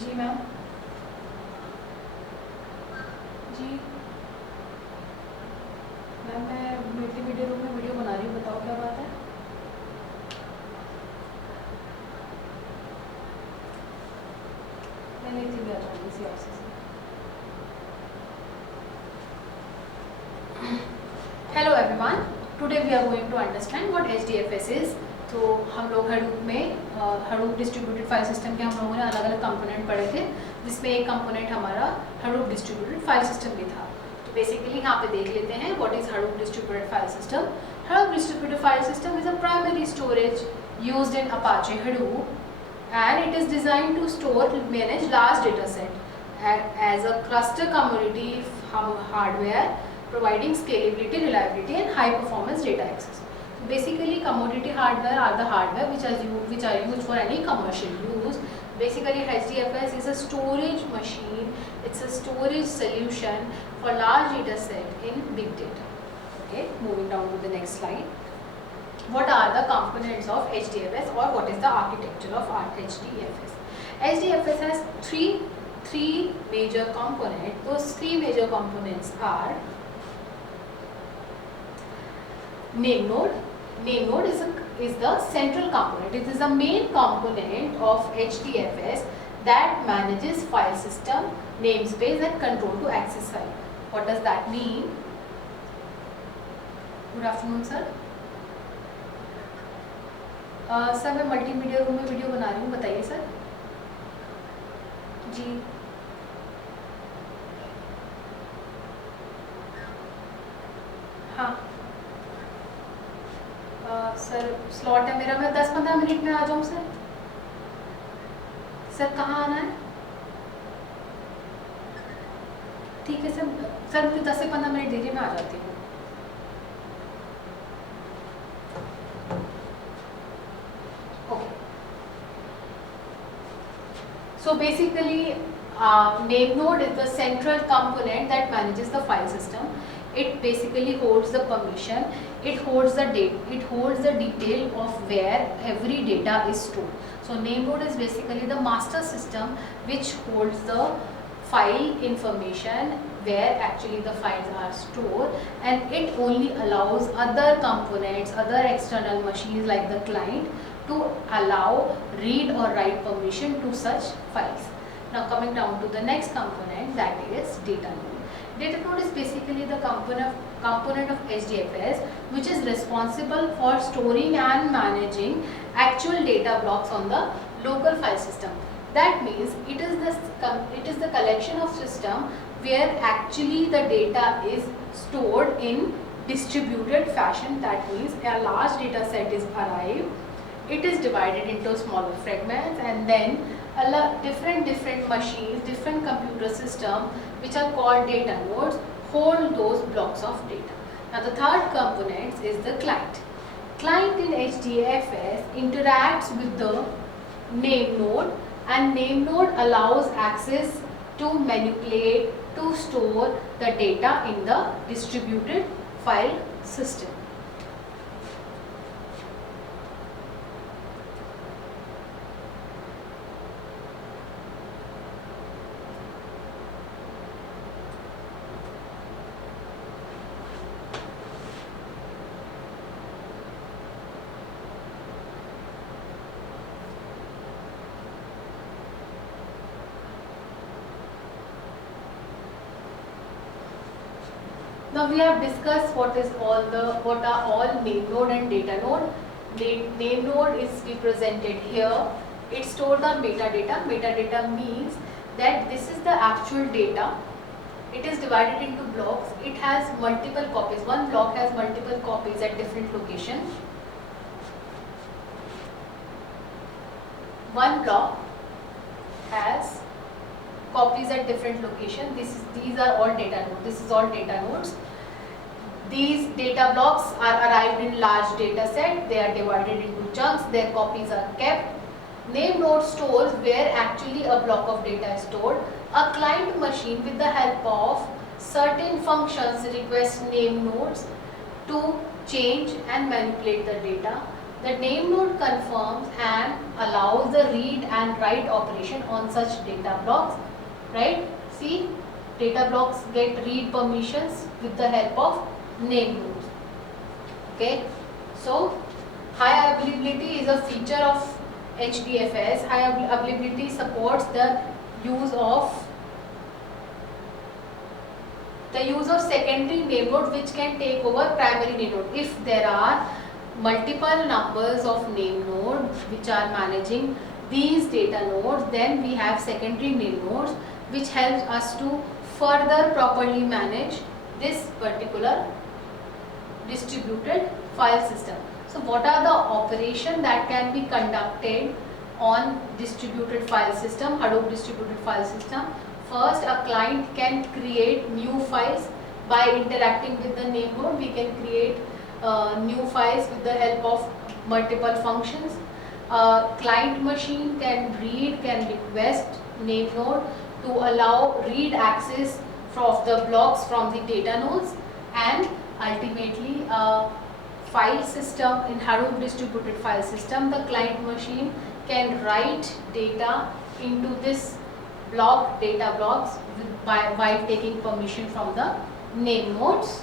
जी ma'am. जी ma'am, मैं multimedia room में video बना रही हूँ, बताओ क्या बात है। मैं लेती भी आ जाऊँगी इसी ऑफिस से। Hello everyone, today we are going to understand what HDFS is. तो हम लोग हडूप में हडूप डिस्ट्रीब्यूटेड फाइल सिस्टम के हम लोगों ने अलग अलग कंपोनेंट पढ़े थे, जिसमें एक कंपोनेंट हमारा हडूप डिस्ट्रीब्यूटेड फाइल सिस्टम भी था। तो बेसिकली यहाँ पे देख लेते हैं what is Hadoop distributed file system. Hadoop distributed file system is a primary storage used in Apache Hadoop, and it is designed to store and manage large data set as a cluster community hardware, providing scalability, reliability, and high performance data access. So basically, commodity hardware are the hardware which are used for any commercial use. Basically, HDFS is a storage machine. It's a storage solution for large data set in big data. Okay, moving down to the next slide. What are the components of HDFS, or what is the architecture of HDFS? HDFS has three major components. Those three major components are name node. Name node is the central component. It is the main component of HDFS that manages file system, namespace, and control to access file. What does that mean? Good afternoon sir. Sir मैं multimedia room में video बना रही हूँ, बताइए sir. जी हाँ sir, slot है मेरा, मैं 10-15 मिनट में आ जाऊँ सर। सर कहाँ आना है? ठीक है सर। सर मुझे 10 से 15 मिनट दीजिए, मैं आ जाती हूँ। So basically, name node is the central component that manages the file system. It basically holds the permission. It holds the date. It holds the detail of where every data is stored. So name node is basically the master system which holds the file information where actually the files are stored, and it only allows other components, other external machines like the client to allow read or write permission to such files. Now coming down to the next component, that is data node. Data node is basically the component of HDFS which is responsible for storing and managing actual data blocks on the local file system. That means it is the collection of system where actually the data is stored in distributed fashion. That means a large data set is arrived. It is divided into smaller fragments, and then different machines, different computer systems which are called data nodes hold those blocks of data. Now the third component is the client. Client in HDFS interacts with the name node, and name node allows access to manipulate, to store the data in the distributed file system. Now we have discussed what are all name node and data node. Name node is represented here. It stores the metadata. Metadata means that this is the actual data. It is divided into blocks. It has multiple copies. One block has multiple copies at different locations. One block has copies at different locations. These are all data nodes. This is all data nodes. These data blocks are arrived in large data set. They are divided into chunks. Their copies are kept. Name node stores where actually a block of data is stored. A client machine, with the help of certain functions, requests name nodes to change and manipulate the data. The name node confirms and allows the read and write operation on such data blocks, right? See, data blocks get read permissions with the help of name nodes. Okay, so high availability is a feature of Hdfs. High availability supports the use of secondary name node which can take over primary name node. If there are multiple numbers of name nodes which are managing these data nodes, then we have secondary name nodes which helps us to further properly manage this particular distributed file system. So what are the operations that can be conducted on distributed file system, Hadoop distributed file system? First, a client can create new files by interacting with the name node. We can create new files with the help of multiple functions. Client machine can read, can request name node to allow read access of the blocks from the data nodes, and ultimately file system in Hadoop distributed file system, the client machine can write data into this block, data blocks by taking permission from the name nodes.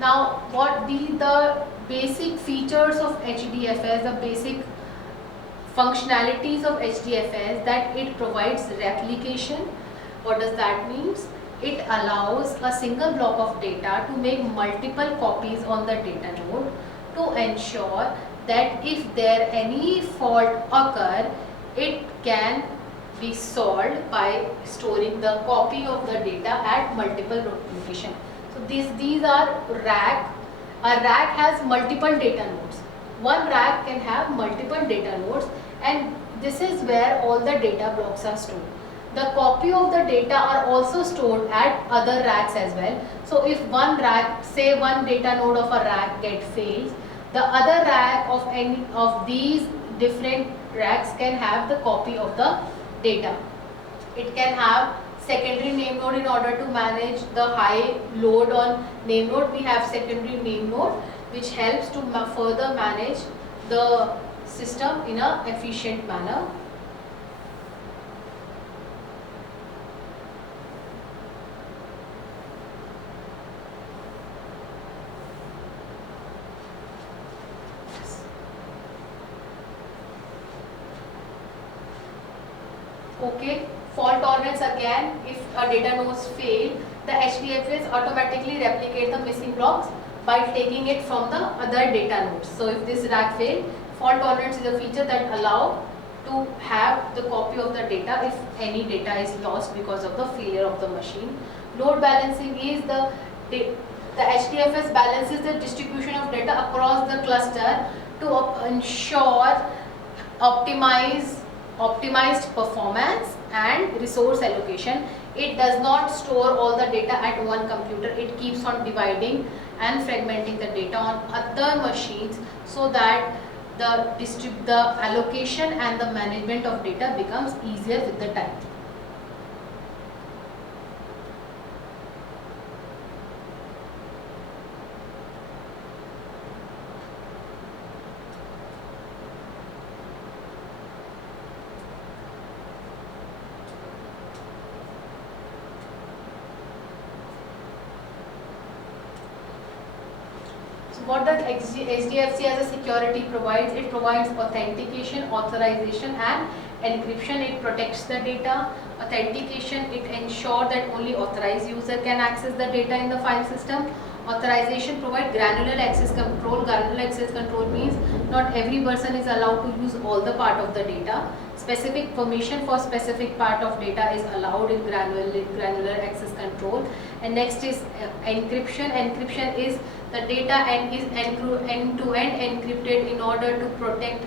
Now, what the basic features of Hdfs, the basic functionalities of Hdfs, that it provides replication. What does that mean? It allows a single block of data to make multiple copies on the data node to ensure that if there any fault occur, it can be solved by storing the copy of the data at multiple locations. So these are rack. A rack has multiple data nodes. One rack can have multiple data nodes, and this is where all the data blocks are stored. The copy of the data are also stored at other racks as well. So if one rack, say one data node of a rack fails, the other rack of any of these different racks can have the copy of the data. It can have secondary name node in order to manage the high load on name node. We have secondary name node which helps to further manage the system in an efficient manner. Okay, fault tolerance again, if a data nodes fail, the Hdfs automatically replicate the missing blocks by taking it from the other data nodes. So if this rack fail, fault tolerance is a feature that allow to have the copy of the data if any data is lost because of the failure of the machine. Load balancing is the Hdfs balances the distribution of data across the cluster to ensure optimized performance and resource allocation. It does not store all the data at one computer. It keeps on dividing and fragmenting the data on other machines so that the allocation and the management of data becomes easier with the time. What does HDFC as a security provides? It provides authentication, authorization and encryption. It protects the data. Authentication, it ensures that only authorized user can access the data in the file system. Authorization provides granular access control. Granular access control means not every person is allowed to use all the part of the data. Specific permission for specific part of data is allowed in granular access control. And next is encryption. Encryption is the data is end-to-end encrypted in order to protect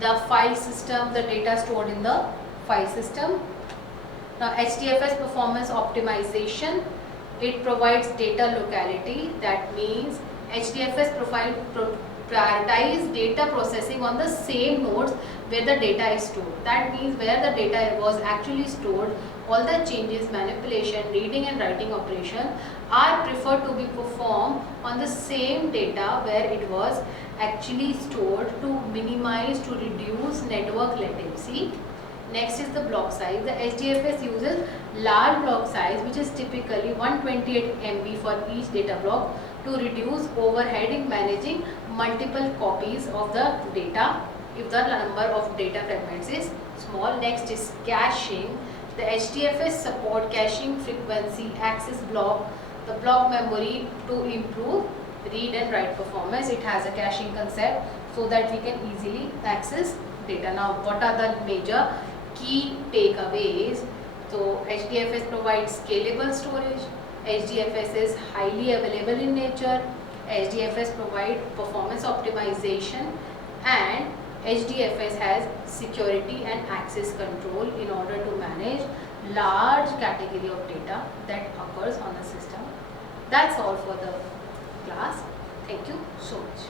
the file system, the data stored in the file system. Now HDFS performance optimization, it provides data locality. That means HDFS prioritize data processing on the same nodes where the data is stored. That means where the data was actually stored, all the changes, manipulation, reading and writing operation are preferred to be performed perform on the same data where it was actually stored to minimize, to reduce network latency. Next is the block size. The HDFS uses large block size, which is typically 128 MB for each data block, to reduce overhead in managing multiple copies of the data if the number of data fragments is small. Next is caching. The HDFS support caching frequency, access block, the block memory to improve read and write performance. It has a caching concept so that we can easily access data. Now, what are the major key takeaways? So, HDFS provides scalable storage. HDFS is highly available in nature. HDFS provides performance optimization, and HDFS has security and access control in order to manage large category of data that occurs on the system. That's all for the class. Thank you so much.